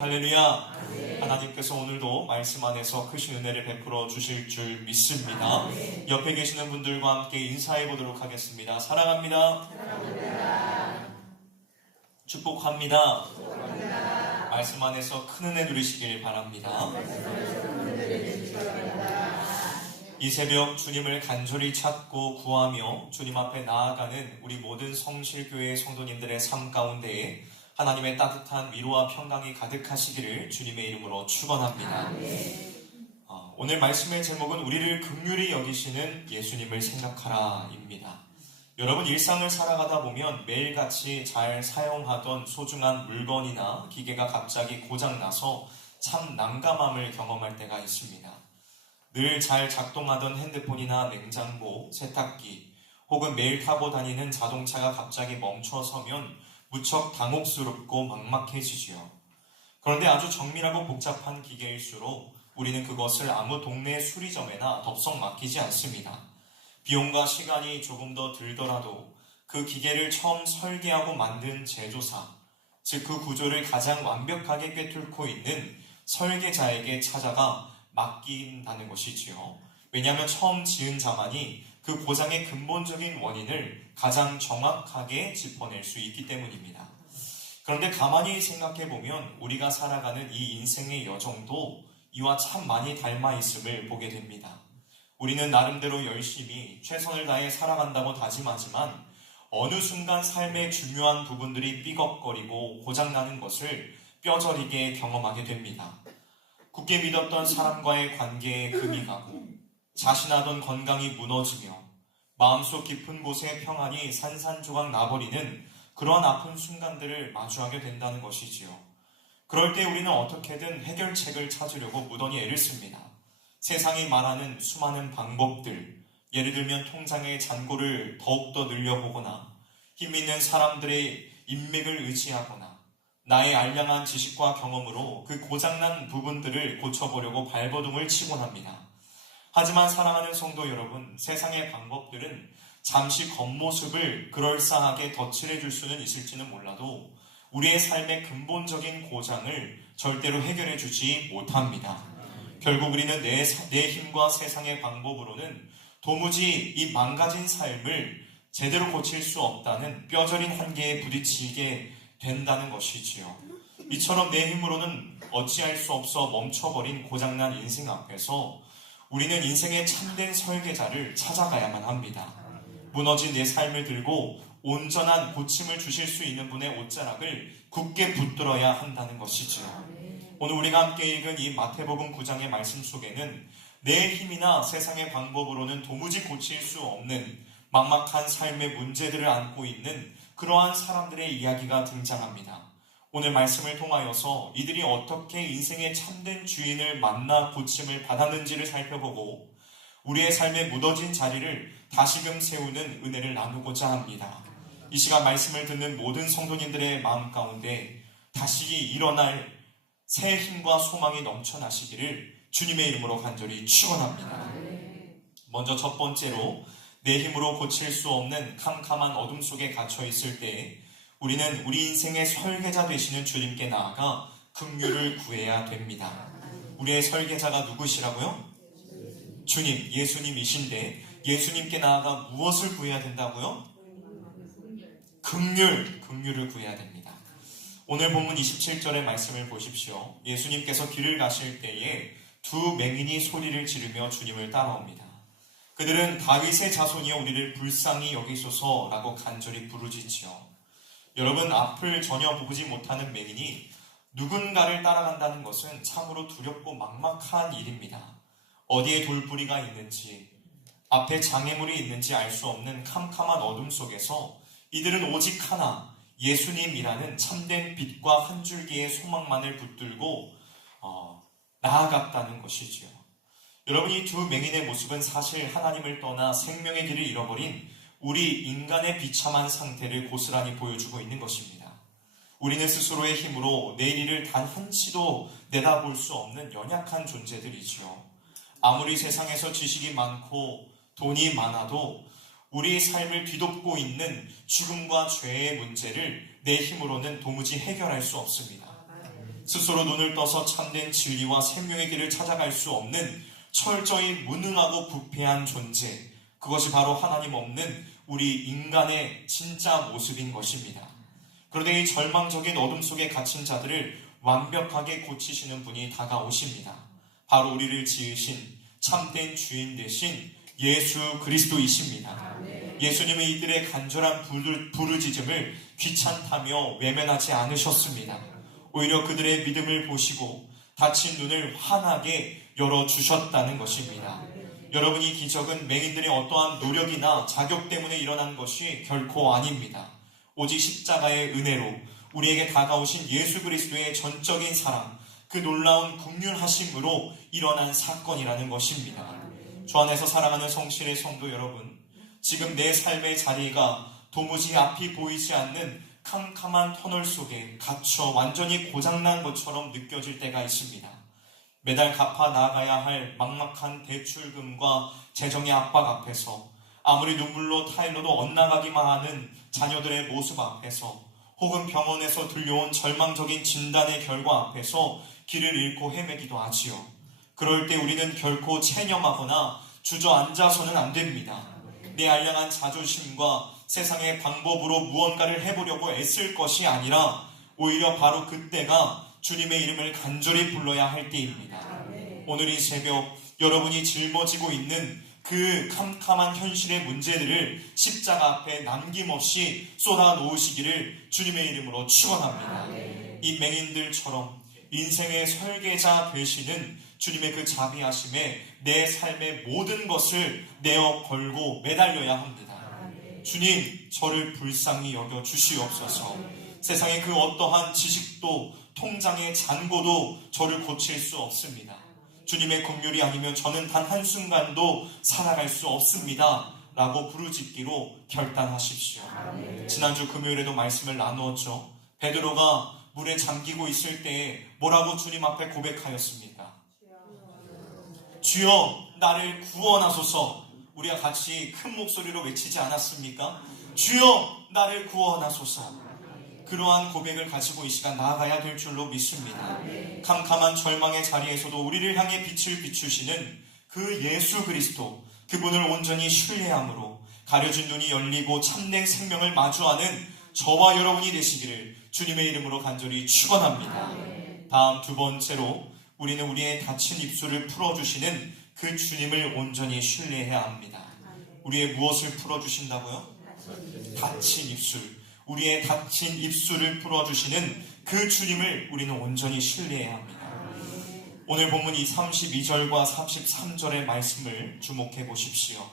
할렐루야. 하나님께서 오늘도 말씀 안에서 크신 은혜를 베풀어 주실 줄 믿습니다. 옆에 계시는 분들과 함께 인사해 보도록 하겠습니다. 사랑합니다. 축복합니다. 말씀 안에서 큰 은혜 누리시길 바랍니다. 이 새벽 주님을 간절히 찾고 구하며 주님 앞에 나아가는 우리 모든 성실교회 성도님들의 삶 가운데에 하나님의 따뜻한 위로와 평강이 가득하시기를 주님의 이름으로 축원합니다. 오늘 말씀의 제목은 우리를 긍휼히 여기시는 예수님을 생각하라입니다. 여러분, 일상을 살아가다 보면 매일같이 잘 사용하던 소중한 물건이나 기계가 갑자기 고장나서 참 난감함을 경험할 때가 있습니다. 늘 잘 작동하던 핸드폰이나 냉장고, 세탁기 혹은 매일 타고 다니는 자동차가 갑자기 멈춰서면 무척 당혹스럽고 막막해지지요. 그런데 아주 정밀하고 복잡한 기계일수록 우리는 그것을 아무 동네 수리점에나 덥석 맡기지 않습니다. 비용과 시간이 조금 더 들더라도 그 기계를 처음 설계하고 만든 제조사, 즉 그 구조를 가장 완벽하게 꿰뚫고 있는 설계자에게 찾아가 맡긴다는 것이지요. 왜냐하면 처음 지은 자만이 그 고장의 근본적인 원인을 가장 정확하게 짚어낼 수 있기 때문입니다. 그런데 가만히 생각해보면 우리가 살아가는 이 인생의 여정도 이와 참 많이 닮아 있음을 보게 됩니다. 우리는 나름대로 열심히 최선을 다해 살아간다고 다짐하지만 어느 순간 삶의 중요한 부분들이 삐걱거리고 고장나는 것을 뼈저리게 경험하게 됩니다. 굳게 믿었던 사람과의 관계에 금이 가고 자신하던 건강이 무너지며 마음속 깊은 곳에 평안이 산산조각 나버리는 그러한 아픈 순간들을 마주하게 된다는 것이지요. 그럴 때 우리는 어떻게든 해결책을 찾으려고 무던히 애를 씁니다. 세상이 말하는 수많은 방법들, 예를 들면 통장의 잔고를 더욱더 늘려보거나 힘있는 사람들의 인맥을 의지하거나 나의 알량한 지식과 경험으로 그 고장난 부분들을 고쳐보려고 발버둥을 치곤 합니다. 하지만 사랑하는 성도 여러분, 세상의 방법들은 잠시 겉모습을 그럴싸하게 덧칠해 줄 수는 있을지는 몰라도 우리의 삶의 근본적인 고장을 절대로 해결해 주지 못합니다. 결국 우리는 내 힘과 세상의 방법으로는 도무지 이 망가진 삶을 제대로 고칠 수 없다는 뼈저린 한계에 부딪히게 된다는 것이지요. 이처럼 내 힘으로는 어찌할 수 없어 멈춰버린 고장난 인생 앞에서 우리는 인생의 참된 설계자를 찾아가야만 합니다. 무너진 내 삶을 들고 온전한 고침을 주실 수 있는 분의 옷자락을 굳게 붙들어야 한다는 것이죠. 오늘 우리가 함께 읽은 이 마태복음 9장의 말씀 속에는 내 힘이나 세상의 방법으로는 도무지 고칠 수 없는 막막한 삶의 문제들을 안고 있는 그러한 사람들의 이야기가 등장합니다. 오늘 말씀을 통하여서 이들이 어떻게 인생의 참된 주인을 만나 고침을 받았는지를 살펴보고 우리의 삶에 묻어진 자리를 다시금 세우는 은혜를 나누고자 합니다. 이 시간 말씀을 듣는 모든 성도님들의 마음 가운데 다시 일어날 새 힘과 소망이 넘쳐나시기를 주님의 이름으로 간절히 축원합니다. 먼저 첫 번째로 내 힘으로 고칠 수 없는 캄캄한 어둠 속에 갇혀 있을 때 우리는 우리 인생의 설계자 되시는 주님께 나아가 긍휼을 구해야 됩니다. 우리의 설계자가 누구시라고요? 주님, 예수님이신데 예수님께 나아가 무엇을 구해야 된다고요? 긍휼을 구해야 됩니다. 오늘 본문 27절의 말씀을 보십시오. 예수님께서 길을 가실 때에 두 맹인이 소리를 지르며 주님을 따라옵니다. 그들은 다윗의 자손이여 우리를 불쌍히 여기소서라고 간절히 부르짖지요. 여러분, 앞을 전혀 보지 못하는 맹인이 누군가를 따라간다는 것은 참으로 두렵고 막막한 일입니다. 어디에 돌부리가 있는지, 앞에 장애물이 있는지 알 수 없는 캄캄한 어둠 속에서 이들은 오직 하나, 예수님이라는 참된 빛과 한 줄기의 소망만을 붙들고 나아갔다는 것이지요. 여러분, 이 두 맹인의 모습은 사실 하나님을 떠나 생명의 길을 잃어버린 우리 인간의 비참한 상태를 고스란히 보여주고 있는 것입니다. 우리는 스스로의 힘으로 내일 일을 단 한치도 내다볼 수 없는 연약한 존재들이지요. 아무리 세상에서 지식이 많고 돈이 많아도 우리의 삶을 뒤덮고 있는 죽음과 죄의 문제를 내 힘으로는 도무지 해결할 수 없습니다. 스스로 눈을 떠서 참된 진리와 생명의 길을 찾아갈 수 없는 철저히 무능하고 부패한 존재, 그것이 바로 하나님 없는 우리 인간의 진짜 모습인 것입니다. 그런데 이 절망적인 어둠 속에 갇힌 자들을 완벽하게 고치시는 분이 다가오십니다. 바로 우리를 지으신 참된 주인 되신 예수 그리스도이십니다. 예수님은 이들의 간절한 부르짖음을 귀찮다며 외면하지 않으셨습니다. 오히려 그들의 믿음을 보시고 닫힌 눈을 환하게 열어주셨다는 것입니다. 여러분, 이 기적은 맹인들의 어떠한 노력이나 자격 때문에 일어난 것이 결코 아닙니다. 오직 십자가의 은혜로 우리에게 다가오신 예수 그리스도의 전적인 사랑, 그 놀라운 긍휼하심으로 일어난 사건이라는 것입니다. 주 안에서 사랑하는 성실의 성도 여러분, 지금 내 삶의 자리가 도무지 앞이 보이지 않는 캄캄한 터널 속에 갇혀 완전히 고장난 것처럼 느껴질 때가 있습니다. 매달 갚아 나가야 할 막막한 대출금과 재정의 압박 앞에서, 아무리 눈물로 타일러도 엇나가기만 하는 자녀들의 모습 앞에서, 혹은 병원에서 들려온 절망적인 진단의 결과 앞에서 길을 잃고 헤매기도 하지요. 그럴 때 우리는 결코 체념하거나 주저앉아서는 안 됩니다. 내 알량한 자존심과 세상의 방법으로 무언가를 해보려고 애쓸 것이 아니라 오히려 바로 그때가 주님의 이름을 간절히 불러야 할 때입니다. 오늘 이 새벽 여러분이 짊어지고 있는 그 캄캄한 현실의 문제들을 십자가 앞에 남김없이 쏟아놓으시기를 주님의 이름으로 축원합니다. 이 맹인들처럼 인생의 설계자 되시는 주님의 그 자비하심에 내 삶의 모든 것을 내어 걸고 매달려야 합니다. 주님, 저를 불쌍히 여겨 주시옵소서. 세상의 그 어떠한 지식도 통장의 잔고도 저를 고칠 수 없습니다. 주님의 긍휼이 아니면 저는 단 한순간도 살아갈 수 없습니다 라고 부르짖기로 결단하십시오. 지난주 금요일에도 말씀을 나누었죠. 베드로가 물에 잠기고 있을 때에 뭐라고 주님 앞에 고백하였습니까? 주여, 나를 구원하소서. 우리가 같이 큰 목소리로 외치지 않았습니까? 주여, 나를 구원하소서. 그러한 고백을 가지고 이 시간 나아가야 될 줄로 믿습니다. 캄캄한 절망의 자리에서도 우리를 향해 빛을 비추시는 그 예수 그리스도, 그분을 온전히 신뢰함으로 가려진 눈이 열리고 참된 생명을 마주하는 저와 여러분이 되시기를 주님의 이름으로 간절히 축원합니다. 다음 두 번째로 우리는 우리의 닫힌 입술을 풀어주시는 그 주님을 온전히 신뢰해야 합니다. 우리의 무엇을 풀어주신다고요? 닫힌 입술. 우리의 닫힌 입술을 풀어주시는 그 주님을 우리는 온전히 신뢰해야 합니다. 오늘 본문 이 32절과 33절의 말씀을 주목해 보십시오.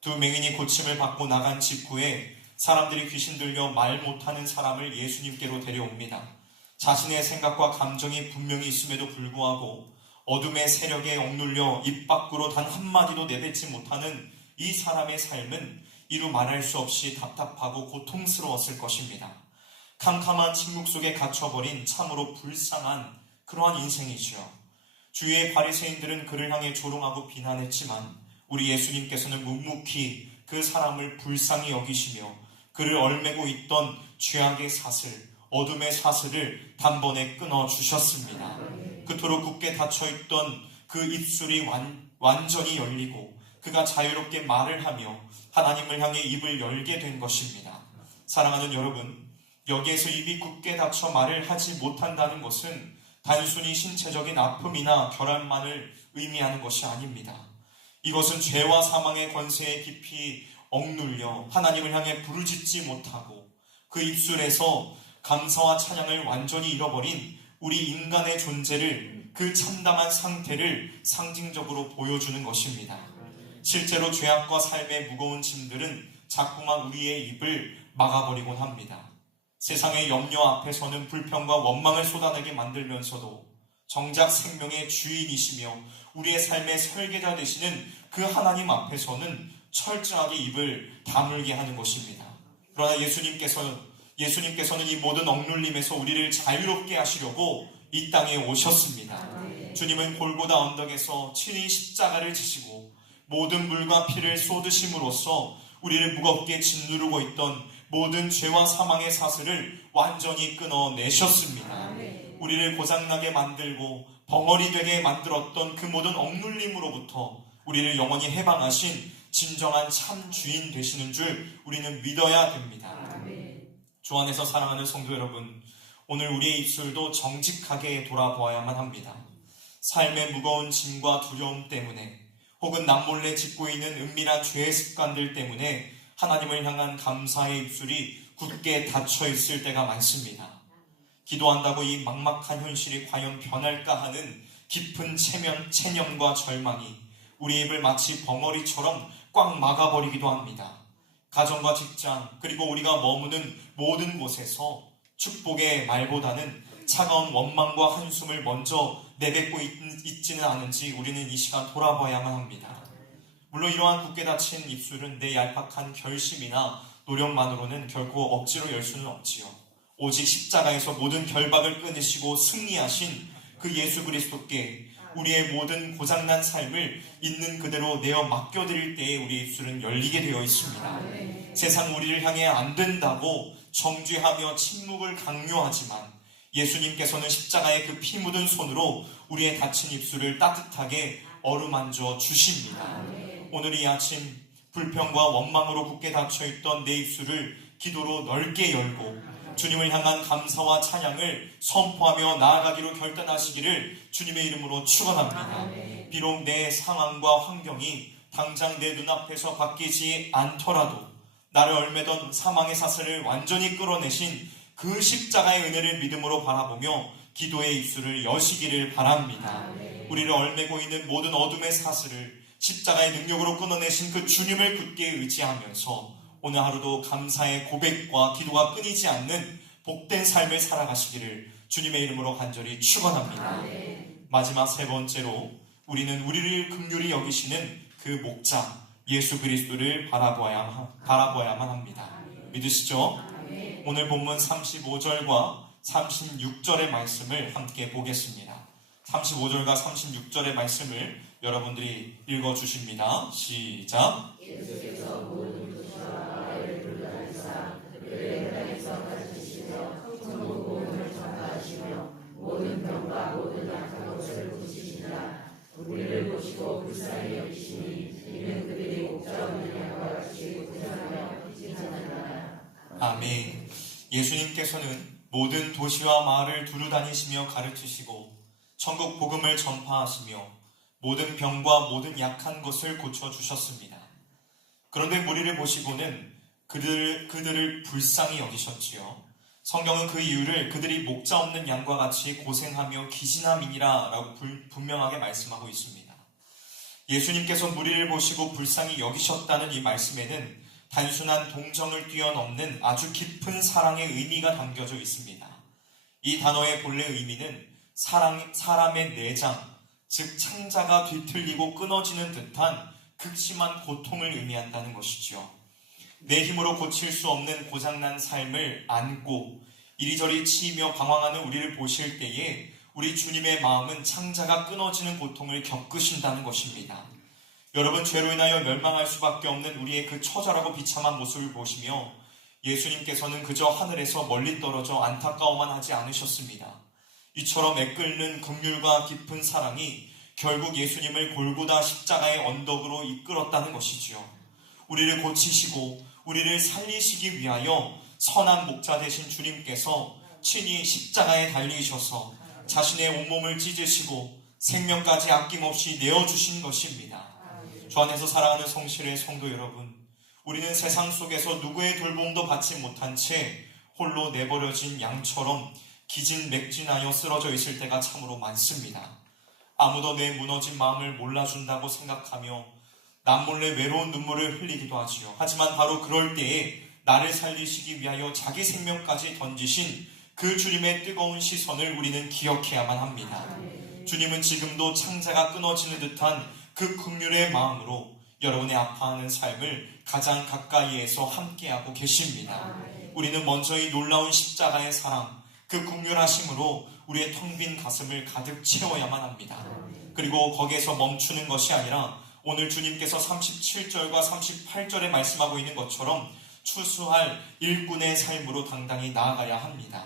두 맹인이 고침을 받고 나간 직후에 사람들이 귀신 들려 말 못하는 사람을 예수님께로 데려옵니다. 자신의 생각과 감정이 분명히 있음에도 불구하고 어둠의 세력에 억눌려 입 밖으로 단 한마디도 내뱉지 못하는 이 사람의 삶은 이루 말할 수 없이 답답하고 고통스러웠을 것입니다. 캄캄한 침묵 속에 갇혀버린 참으로 불쌍한 그러한 인생이지요. 주위의 바리새인들은 그를 향해 조롱하고 비난했지만 우리 예수님께서는 묵묵히 그 사람을 불쌍히 여기시며 그를 얼매고 있던 죄악의 사슬, 어둠의 사슬을 단번에 끊어주셨습니다. 그토록 굳게 닫혀있던 그 입술이 완전히 열리고 그가 자유롭게 말을 하며 하나님을 향해 입을 열게 된 것입니다. 사랑하는 여러분, 여기에서 입이 굳게 닫혀 말을 하지 못한다는 것은 단순히 신체적인 아픔이나 결함만을 의미하는 것이 아닙니다. 이것은 죄와 사망의 권세에 깊이 억눌려 하나님을 향해 부르짖지 못하고 그 입술에서 감사와 찬양을 완전히 잃어버린 우리 인간의 존재를, 그 참담한 상태를 상징적으로 보여주는 것입니다. 실제로 죄악과 삶의 무거운 짐들은 자꾸만 우리의 입을 막아버리곤 합니다. 세상의 염려 앞에서는 불평과 원망을 쏟아내게 만들면서도 정작 생명의 주인이시며 우리의 삶의 설계자 되시는 그 하나님 앞에서는 철저하게 입을 다물게 하는 것입니다. 그러나 예수님께서는 이 모든 억눌림에서 우리를 자유롭게 하시려고 이 땅에 오셨습니다. 주님은 골고다 언덕에서 친히 십자가를 지시고 모든 물과 피를 쏟으심으로써 우리를 무겁게 짓누르고 있던 모든 죄와 사망의 사슬을 완전히 끊어내셨습니다. 우리를 고장나게 만들고 벙어리 되게 만들었던 그 모든 억눌림으로부터 우리를 영원히 해방하신 진정한 참 주인 되시는 줄 우리는 믿어야 됩니다. 주 안에서 사랑하는 성도 여러분, 오늘 우리의 입술도 정직하게 돌아보아야만 합니다. 삶의 무거운 짐과 두려움 때문에 혹은 남몰래 짓고 있는 은밀한 죄의 습관들 때문에 하나님을 향한 감사의 입술이 굳게 닫혀 있을 때가 많습니다. 기도한다고 이 막막한 현실이 과연 변할까 하는 깊은 체념과 절망이 우리 입을 마치 벙어리처럼 꽉 막아버리기도 합니다. 가정과 직장 그리고 우리가 머무는 모든 곳에서 축복의 말보다는 차가운 원망과 한숨을 먼저 내뱉고 있지는 않은지 우리는 이 시간 돌아봐야만 합니다. 물론 이러한 굳게 닫힌 입술은 내 얄팍한 결심이나 노력만으로는 결코 억지로 열 수는 없지요. 오직 십자가에서 모든 결박을 끊으시고 승리하신 그 예수 그리스도께 우리의 모든 고장난 삶을 있는 그대로 내어 맡겨드릴 때에 우리의 입술은 열리게 되어 있습니다. 세상 우리를 향해 안 된다고 정죄하며 침묵을 강요하지만 예수님께서는 십자가의 그 피 묻은 손으로 우리의 닫힌 입술을 따뜻하게 어루만져 주십니다. 오늘 이 아침 불평과 원망으로 굳게 닫혀있던 내 입술을 기도로 넓게 열고 주님을 향한 감사와 찬양을 선포하며 나아가기로 결단하시기를 주님의 이름으로 축원합니다. 비록 내 상황과 환경이 당장 내 눈앞에서 바뀌지 않더라도 나를 얽매던 사망의 사슬을 완전히 끌어내신 그 십자가의 은혜를 믿음으로 바라보며 기도의 입술을 여시기를 바랍니다. 우리를 얽매고 있는 모든 어둠의 사슬을 십자가의 능력으로 끊어내신 그 주님을 굳게 의지하면서 오늘 하루도 감사의 고백과 기도가 끊이지 않는 복된 삶을 살아가시기를 주님의 이름으로 간절히 축원합니다. 마지막 세 번째로 우리는 우리를 긍휼히 여기시는 그 목자 예수 그리스도를 바라보아야만 합니다. 믿으시죠? 오늘 본문 35절과 36절의 말씀을 함께 보겠습니다. 35절과 36절의 말씀을 여러분들이 읽어주십니다. 시작! 모든 병과 모든 약한 것을 고치시니라. 우리를 보시고 불쌍히 여기시니 이는 그들이 목자 없는 양과 같이 고생하며 빚지느니라. 아멘. 예수님께서는 모든 도시와 마을을 두루 다니시며 가르치시고 천국 복음을 전파하시며 모든 병과 모든 약한 것을 고쳐주셨습니다. 그런데 무리를 보시고는 그들을 불쌍히 여기셨지요. 성경은 그 이유를 그들이 목자 없는 양과 같이 고생하며 기진함이니라 라고 분명하게 말씀하고 있습니다. 예수님께서 무리를 보시고 불쌍히 여기셨다는 이 말씀에는 단순한 동정을 뛰어넘는 아주 깊은 사랑의 의미가 담겨져 있습니다. 이 단어의 본래 의미는 사람의 내장, 즉 창자가 뒤틀리고 끊어지는 듯한 극심한 고통을 의미한다는 것이지요. 내 힘으로 고칠 수 없는 고장난 삶을 안고 이리저리 치이며 방황하는 우리를 보실 때에 우리 주님의 마음은 창자가 끊어지는 고통을 겪으신다는 것입니다. 여러분, 죄로 인하여 멸망할 수밖에 없는 우리의 그 처절하고 비참한 모습을 보시며 예수님께서는 그저 하늘에서 멀리 떨어져 안타까워만 하지 않으셨습니다. 이처럼 애끓는 긍휼과 깊은 사랑이 결국 예수님을 골고다 십자가의 언덕으로 이끌었다는 것이지요. 우리를 고치시고 우리를 살리시기 위하여 선한 목자 되신 주님께서 친히 십자가에 달리셔서 자신의 온몸을 찢으시고 생명까지 아낌없이 내어주신 것입니다. 주 안에서 사랑하는 성실의 성도 여러분, 우리는 세상 속에서 누구의 돌봄도 받지 못한 채 홀로 내버려진 양처럼 기진맥진하여 쓰러져 있을 때가 참으로 많습니다. 아무도 내 무너진 마음을 몰라준다고 생각하며 남몰래 외로운 눈물을 흘리기도 하지요. 하지만 바로 그럴 때에 나를 살리시기 위하여 자기 생명까지 던지신 그 주님의 뜨거운 시선을 우리는 기억해야만 합니다. 주님은 지금도 창자가 끊어지는 듯한 그 긍휼의 마음으로 여러분의 아파하는 삶을 가장 가까이에서 함께하고 계십니다. 우리는 먼저 이 놀라운 십자가의 사랑, 그 긍휼하심으로 우리의 텅 빈 가슴을 가득 채워야만 합니다. 그리고 거기에서 멈추는 것이 아니라 오늘 주님께서 37절과 38절에 말씀하고 있는 것처럼 추수할 일꾼의 삶으로 당당히 나아가야 합니다.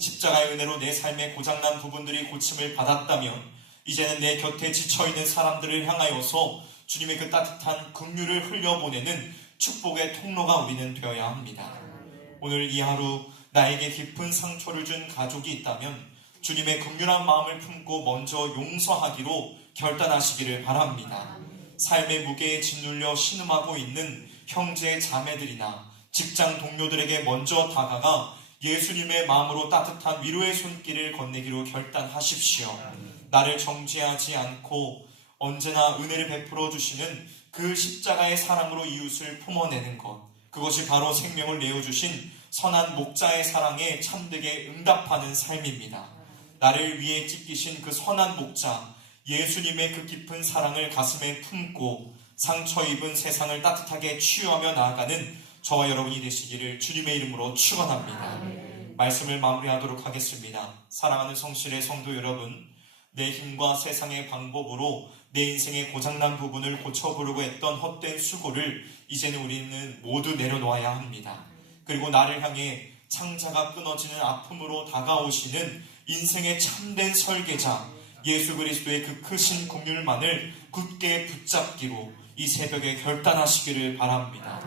십자가의 은혜로 내 삶의 고장난 부분들이 고침을 받았다면 이제는 내 곁에 지쳐있는 사람들을 향하여서 주님의 그 따뜻한 긍휼을 흘려보내는 축복의 통로가 우리는 되어야 합니다. 오늘 이 하루 나에게 깊은 상처를 준 가족이 있다면 주님의 긍휼한 마음을 품고 먼저 용서하기로 결단하시기를 바랍니다. 삶의 무게에 짓눌려 신음하고 있는 형제 자매들이나 직장 동료들에게 먼저 다가가 예수님의 마음으로 따뜻한 위로의 손길을 건네기로 결단하십시오. 나를 정죄하지 않고 언제나 은혜를 베풀어 주시는 그 십자가의 사랑으로 이웃을 품어내는 것, 그것이 바로 생명을 내어주신 선한 목자의 사랑에 참되게 응답하는 삶입니다. 나를 위해 찢기신 그 선한 목자 예수님의 그 깊은 사랑을 가슴에 품고 상처 입은 세상을 따뜻하게 치유하며 나아가는 저와 여러분이 되시기를 주님의 이름으로 축원합니다. 말씀을 마무리하도록 하겠습니다. 사랑하는 성실의 성도 여러분, 내 힘과 세상의 방법으로 내 인생의 고장난 부분을 고쳐보려고 했던 헛된 수고를 이제는 우리는 모두 내려놓아야 합니다. 그리고 나를 향해 창자가 끊어지는 아픔으로 다가오시는 인생의 참된 설계자 예수 그리스도의 그 크신 긍휼만을 굳게 붙잡기로 이 새벽에 결단하시기를 바랍니다.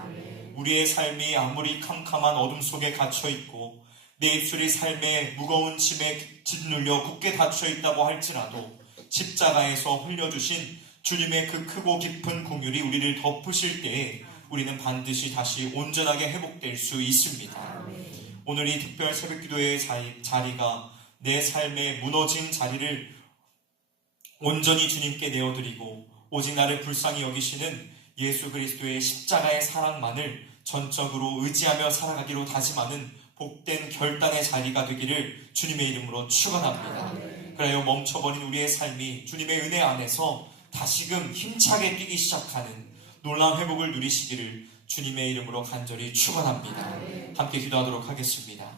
우리의 삶이 아무리 캄캄한 어둠 속에 갇혀있고 내 입술이 삶의 무거운 짐에 짓눌려 굳게 닫혀있다고 할지라도 십자가에서 흘려주신 주님의 그 크고 깊은 긍휼이 우리를 덮으실 때에 우리는 반드시 다시 온전하게 회복될 수 있습니다. 오늘 이 특별 새벽기도의 자리가 내 삶의 무너진 자리를 온전히 주님께 내어드리고 오직 나를 불쌍히 여기시는 예수 그리스도의 십자가의 사랑만을 전적으로 의지하며 살아가기로 다짐하는 복된 결단의 자리가 되기를 주님의 이름으로 축원합니다. 그래요, 멈춰버린 우리의 삶이 주님의 은혜 안에서 다시금 힘차게 뛰기 시작하는 놀라운 회복을 누리시기를 주님의 이름으로 간절히 축원합니다. 함께 기도하도록 하겠습니다.